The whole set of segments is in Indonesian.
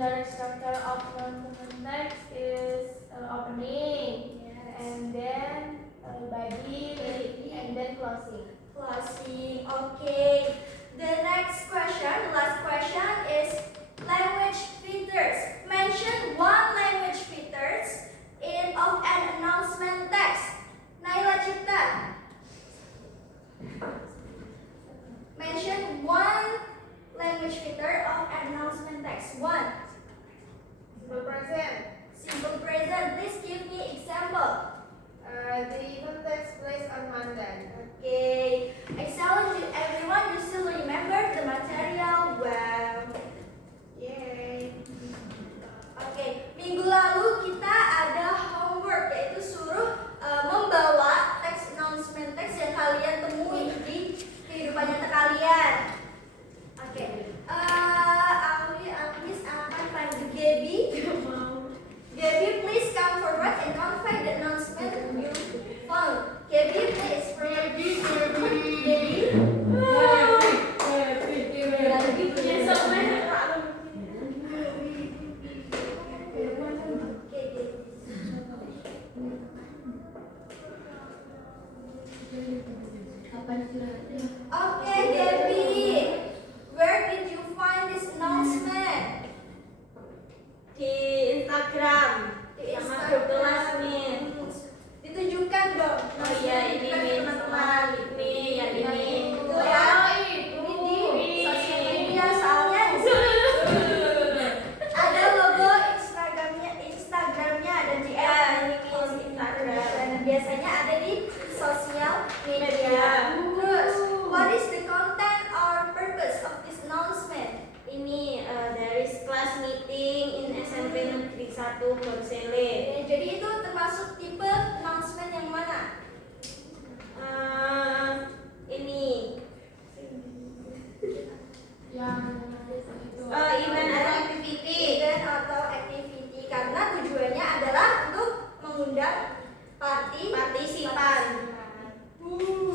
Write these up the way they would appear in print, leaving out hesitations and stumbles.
generic structure of non-common text is opening, and then body, and then closing. Closing. Okay. The next question, the last question is language features. Mention one language features of an announcement text. Naila Cipta. Mention one language feature of an announcement text. One. Simple present. Simple present. Please give me example. The event takes place on Monday. Okay. Excellent, everyone. You still remember the material well. Yay. Oke, minggu lalu kita ada homework, yaitu suruh membawa teks announcement teks yang kalian temui di kehidupan nyata kalian. Oke, Agnes akan panggil Gaby. Gaby, please come forward and convey the announcement you found. Gaby, please. Okay, Gaby, where did you find this announcement? Di Instagram, sama grup kelas nih. Ditunjukkan dong. Oh iya, ini nih teman-teman, ini yang ini. Itu ya. Ini di sosial media, soalnya di sini ada logo Instagramnya dan di Instagram. Dan biasanya ada di sosial media. Terus, what is the content or purpose of this announcement? Ini there is class meeting in SMP Negeri 1 Borsele. Jadi itu termasuk tipe announcement yang mana? Ini Yang event atau activity. Event atau activity, karena tujuannya adalah untuk mengundang partisipan.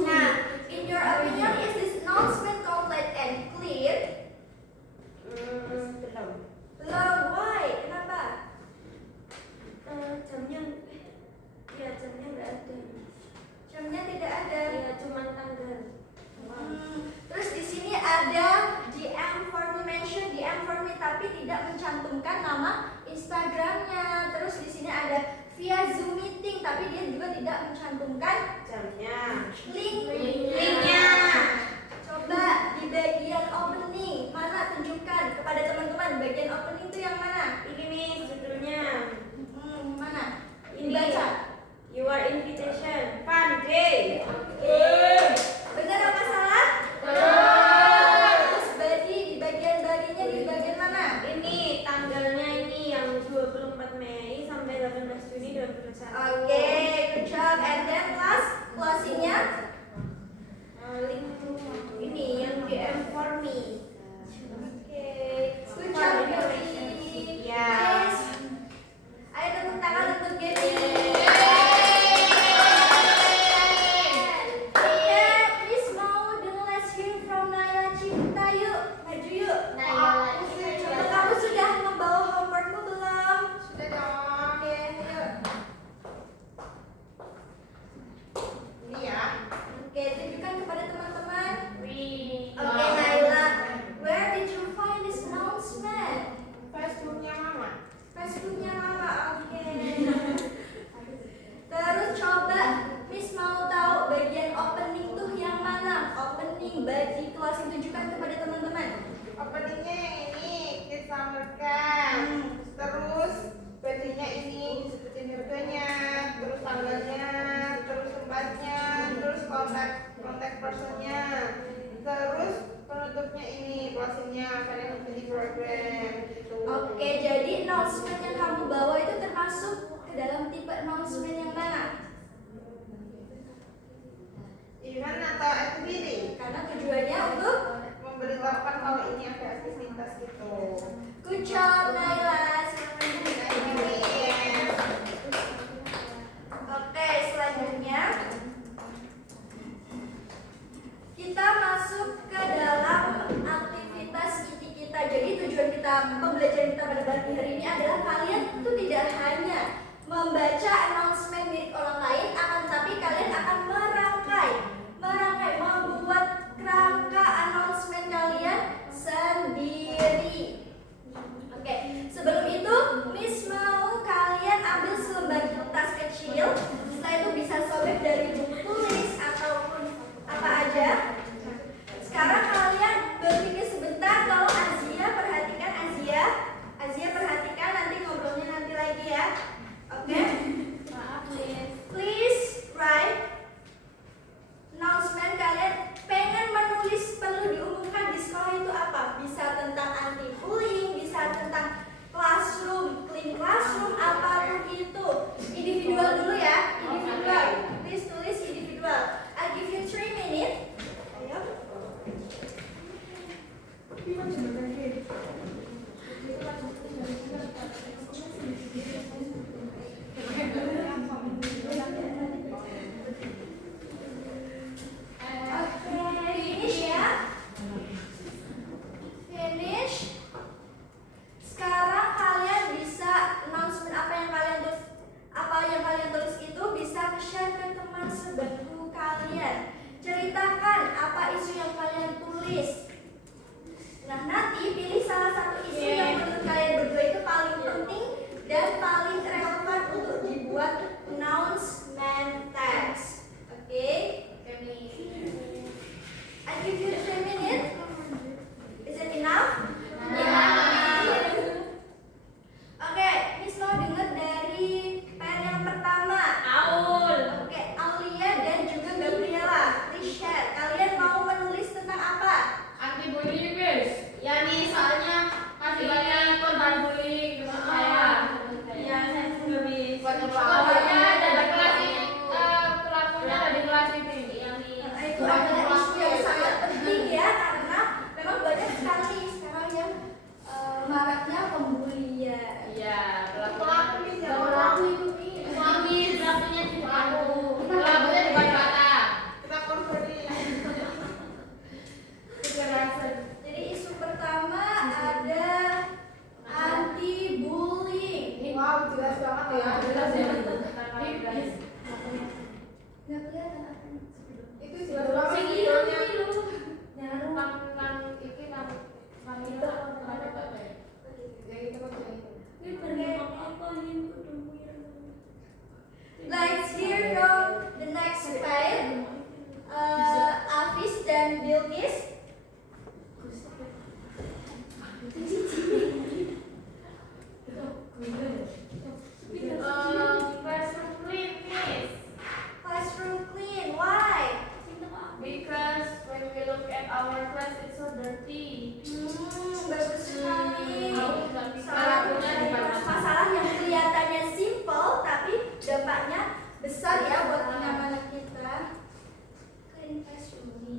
Nah, in your opinion, is this announcement complete and clear? Belum. Belum. Why? Kenapa? Jamnya nggak ada. Jamnya tidak ada. Ya cuma tanggal. Terus di sini ada DM for me, mention DM for me, tapi tidak mencantumkan nama Instagramnya. Terus di sini ada via Zoom meeting, tapi dia juga tidak mencantumkan Jamnya. linknya. Coba di bagian opening, mana tunjukkan kepada teman-teman bagian opening itu yang mana? Ini nih judulnya. Mana? Ini Baca. Your invitation fun day. Benar apa salah? Terus di bagian badinya di bagian mana? Ini tanggalnya ini yang 24 Mei sampai 18 Juni 2021. Oke, good job. And then closingnya? Link ini yang DM for me. Oke, good job Gaby. Ya. Yes. Ayo tepuk tangan untuk Gaby. Please mau dong, let's hear from Naila Cipta yuk. Maju yuk. Coba kamu sudah membawa homeworkmu belum? Sudah dong. Oke, yuk. Ini ya. Oke, tunjukkan kepada teman-teman. Oke, Wow. Naila, where did you find this announcement? Facebooknya Mama. Facebooknya Mama, oke. Terus coba, Miss mau tahu bagian opening tuh yang mana? Opening bagi kelas, tunjukkan kepada teman-teman. Openingnya yang ini Kids Summer Camp. Terus bajunya ini disebutin harganya, terus tanggalnya, terus tempatnya, terus kontak personnya, terus penutupnya ini closingnya Parent Activity Program gitu. Oke, jadi announcement yang kamu bawa itu termasuk ke dalam tipe announcement yang mana? Event atau activity Karena tujuannya untuk memberitahukan kalau ini ada aktivitas gitu. good job Naila. Oke, selanjutnya kita masuk ke dalam aktivitas kita. Jadi tujuan kita pembelajaran pembelajaran kita pada pagi hari ini adalah kalian tuh tidak hanya membaca announcement milik orang lain, akan tetapi kalian akan merangkai, membuat kerangka announcement kalian sendiri. Oke, sebelum itu Miss mau kalian ambil selembar kertas kecil. Setelah itu bisa sobek dari buku tulis ataupun apa aja. Sekarang kalian berpikir sebentar. Kalau Azia, perhatikan Azia perhatikan, nanti ngobrolnya nanti lagi ya. Oke? Maaf, Miss. Please write announcement kalian pengen menulis perlu diumumkan di sekolah itu apa? Bisa tentang anti bullying, bisa tentang classroom, clean classroom, apapun itu. Individual dulu ya, individual. Please tulis individual. I give you 3 minutes. Ayo. Finish ya. Finish. Sekarang kalian bisa announcement apa yang kalian tulis itu bisa share ke teman sebangku kalian. Ceritakan apa isu yang kalian tulis. Nah, nanti pilih salah satu isu yang menurut kalian berdua itu paling penting dan paling relevan untuk dibuat announcement text. Oke? I give you 3 minutes. Is it enough? Oke, Miss mau dengar dari pair yang pertama. Aul. Oke, Aulia dan juga Gabriela. Please share. Kalian mau menulis tentang apa? Anti bullying, guys. Ya nih, soalnya masih banyak korban bullying di saya. Iya, saya juga bisa. Pelakunya ada di kelas ini. Pelakunya ada di kelas ini. Yang di Itu adalah isu yang sangat penting ya, karena memang banyak sekali sekarang yang maraknya pembulian. Iya, pelakunya itu pelakunya si pelaku. Pelakunya di bata. Kita konfirmasi. Kekerasan. Jadi isu pertama ada anti bullying. Wow, jelas banget ya. Jelas ya. Nggak kelihatan apa? Itu jelas banget. Sing itu Let's hear from the next pair. Afis dan Bilkis. Classroom clean. Why? Because when we look at our class, it's so dirty. Bagus sekali. Pelakunya Masalah yang kelihatannya simple tapi dampaknya besar ya buat kenyamanan kita. Clean classroom.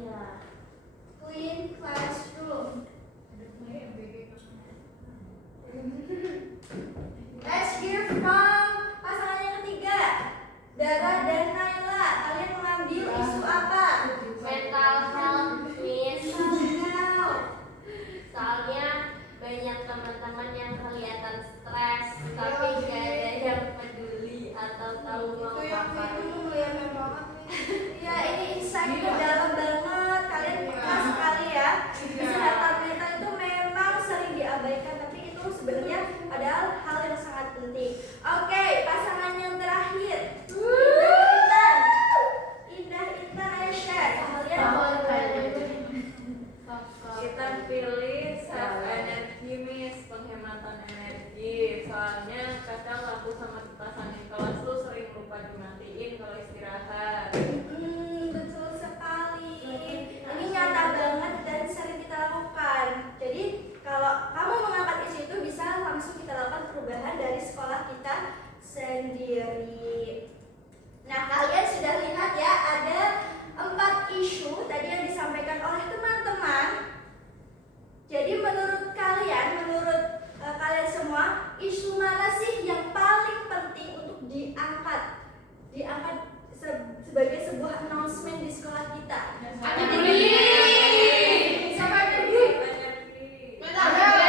Clean classroom. Let's hear from pasangan yang ketiga, Dara dan Naila. Kalian mengambil isu apa? Mental health, Miss. Health. Soalnya banyak teman-teman yang kelihatan stres, tapi gak ada yang peduli atau tahu mau apa. Ya, ini insight ke dalam banget. Kalian peka sekali ya. Kesehatan mental itu memang sering diabaikan, tapi itu sebenarnya adalah hal yang sangat penting. Oke, pasangan yang terakhir. Indah Intan, ayo share. Kalian Kita pilih self energy, Miss, penghematan energi. Soalnya kadang aku sama pasangan kelas tuh sering lupa dimatiin kalau istirahat. Betul sekali. Ini nyata banget dan sering kita lakukan. Jadi kalau kamu mengangkat isu itu bisa langsung kita lakukan perubahan dari sekolah kita sendiri. Nah, kalian sudah lihat ya, ada 4 isu tadi yang disampaikan oleh teman-teman. Jadi menurut kalian semua, isu mana sih yang paling penting untuk diangkat sebagai sebuah announcement di sekolah kita? Anti bullying. Siapa yang bullying? Mental health.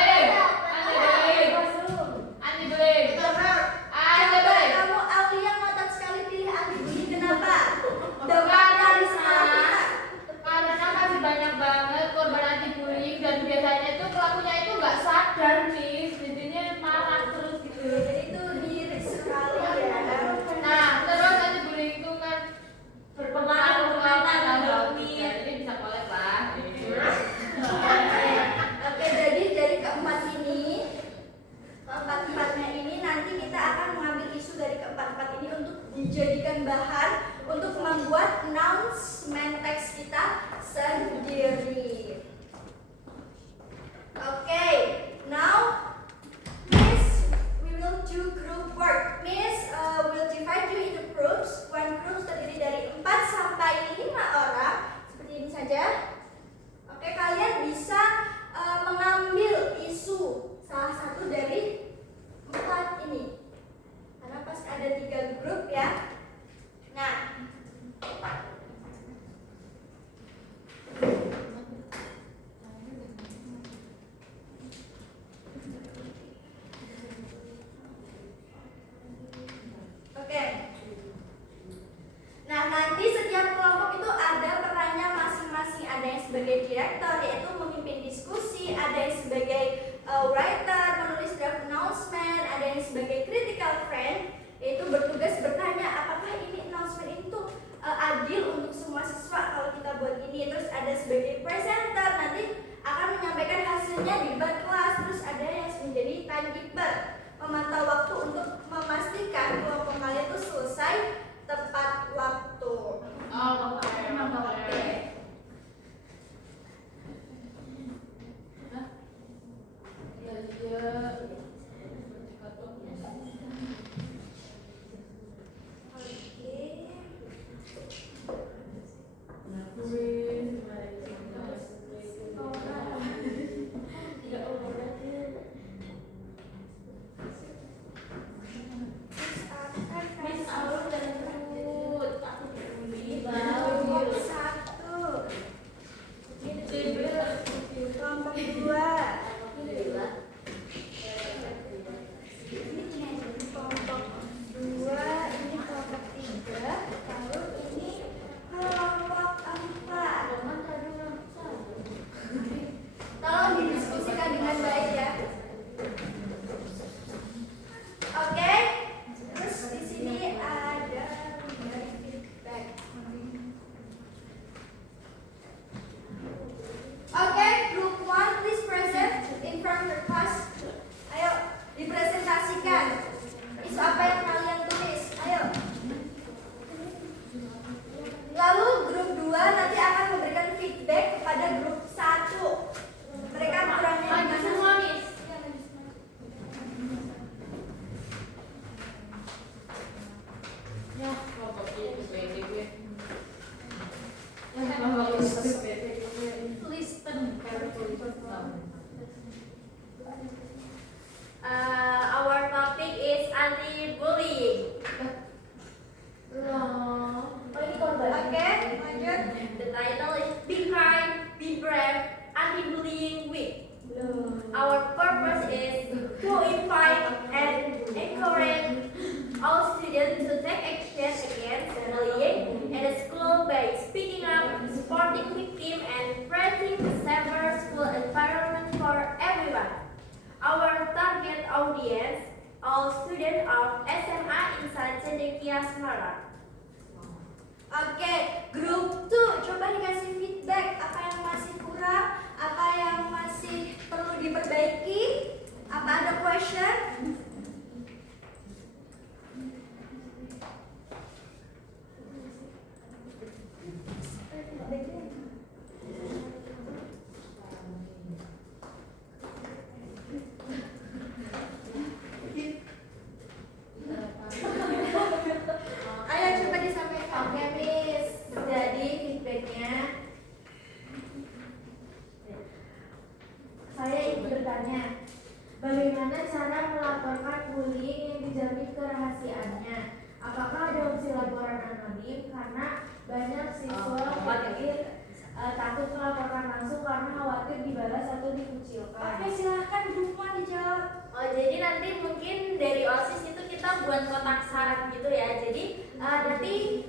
memantau waktu untuk memastikan kelompok kalian itu selesai tepat waktu. Oke. Miss Aurel dan Ruth. Kelompok 1, kelompok 2, kelompok 2, ini kelompok 3, lalu ini kelompok 4. Tolong didiskusikan dengan baik ya. Oke, terus di sini ada feedback. Oke, group 1 please present in front of the class. Ayo, dipresentasikan. Isu apa yang kalian tulis? Ayo. Lalu grup 2 nanti akan memberikan feedback kepada grup 1. Mereka kurangnya Maju gimana? semua, Miss. Ya, kelompok itu pede gue. Our topic is anti-bullying. Oke, lanjut. The title is Be Kind, Be Brave, Anti-Bullying Week. Our purpose is to invite and encourage all students to take action against bullying in the school by speaking up, supporting victims, and creating a safer school environment for everyone. Our target audience, all students of SMA Insan Cendekia Semarang. Oke, grup 2, coba dikasih feedback apa yang masih kurang, apa yang masih perlu diperbaiki, apa ada question? Ayo coba disampaikan. Oke, Miss. Jadi feedbacknya, saya ingin bertanya, bagaimana cara melaporkan bullying yang dijamin kerahasiaannya? Apakah ada opsi laporan anonim? Karena banyak siswa takut melaporkan langsung karena khawatir dibalas atau dikucilkan. Oke, silahkan Dukman dijawab. Oh, jadi nanti mungkin dari OSIS itu kita buat kotak saran gitu ya. Jadi nanti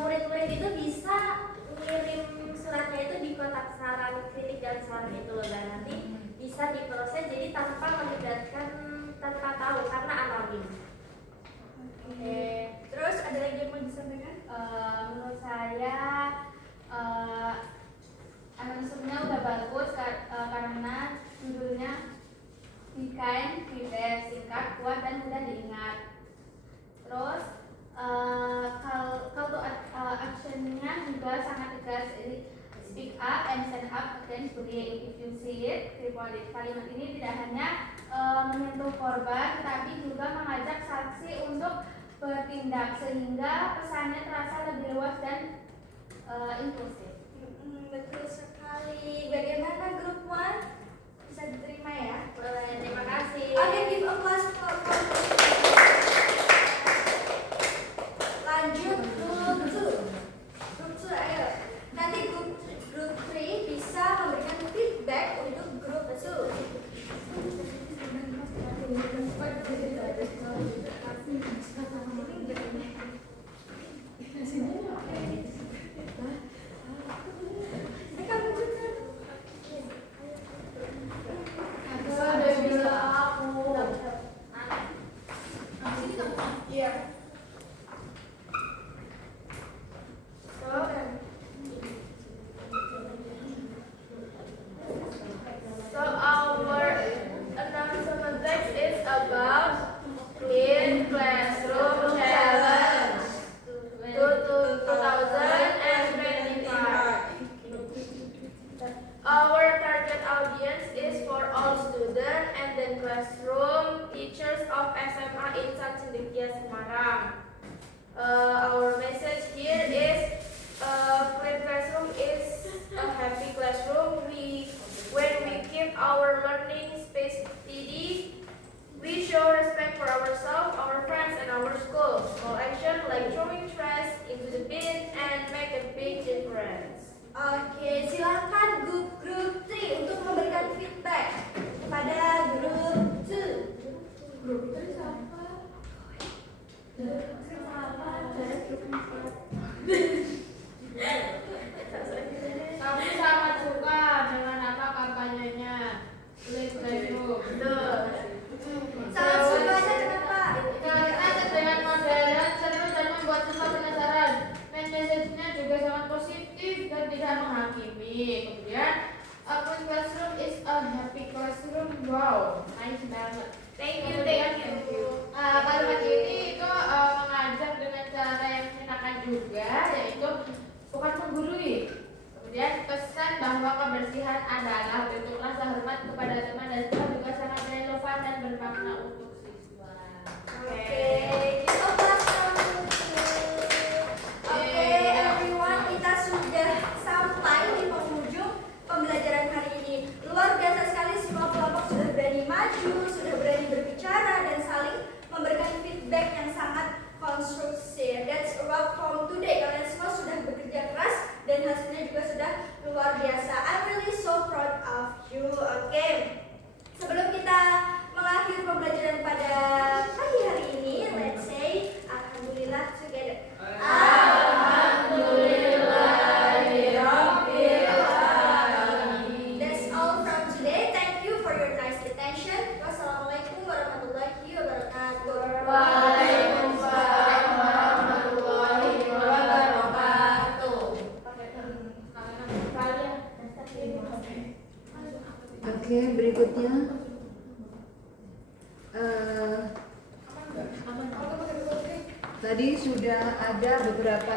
murid-murid itu bisa ngirim suratnya itu di kotak saran kritik dan saran itu loh, dan nanti bisa diproses jadi tanpa melibatkan tanpa tahu karena anonim. Oke. Terus ada lagi yang mau disampaikan? Menurut saya analisanya udah bagus karena judulnya Be Kind, Be Brave, singkat, kuat dan mudah diingat. Terus call to actionnya juga sangat tegas, jadi speak up and stand up against bullying. If you see it, report it. Kalimat ini tidak hanya menyentuh korban, tetapi juga mengajak saksi untuk bertindak sehingga pesannya terasa lebih luas dan inklusif. Betul sekali. Bagaimana grup 1? Bisa diterima ya? Boleh, terima kasih. Oke, give applause for lanjut grup 2. Grup 2, ayo. Nanti grup 3 bisa memberikan feedback untuk grup 2. So our announcement text is about Clean Classroom Challenge 2025. Our target audience is for all students and the classroom teachers of SMA Insan Cendekia Semarang. Our message here is clean classroom is a happy classroom. When we keep our learning space tidy, we show respect for ourselves, our friends, and our school. Small action like throwing trash into the bin and make a big difference. Oke, silakan grup 3 untuk memberikan feedback kepada grup 2. Grup itu siapa? Kamu sangat suka dengan apa kampanyenya? Clean Classroom. Sangat sukanya kenapa? Karena terdengar modern, seru dan membuat siswa penasaran. Dan message-nya juga sangat positif dan tidak menghakimi. Kemudian, a clean classroom is a happy classroom. Wow, nice banget. Thank you. Kalimat ini itu mengajak dengan cara yang menyenangkan juga, yaitu bukan menggurui. Kemudian pesan bahwa kebersihan adalah bentuk rasa hormat kepada teman dan siswa juga sangat relevan dan bermakna untuk siswa. Oke, kita pasang. Oke, everyone, kita sudah sampai di penghujung pembelajaran hari ini. Luar biasa sekali, semua kelompok sudah berani maju, sudah berani berbicara dan saling memberikan feedback yang sangat konstruktif. That's a wrap from today. Kalian semua sudah bekerja keras dan hasilnya juga sudah luar biasa. I'm really so proud of you. Oke. Sebelum kita mengakhiri pembelajaran pada pagi hari ini, let's say alhamdulillah together. That's all from today. Thank you for your nice attention. Wassalamualaikum warahmatullahi wabarakatuh. Waalaikumsalam warahmatullahi wabarakatuh. Oke, berikutnya tadi sudah ada beberapa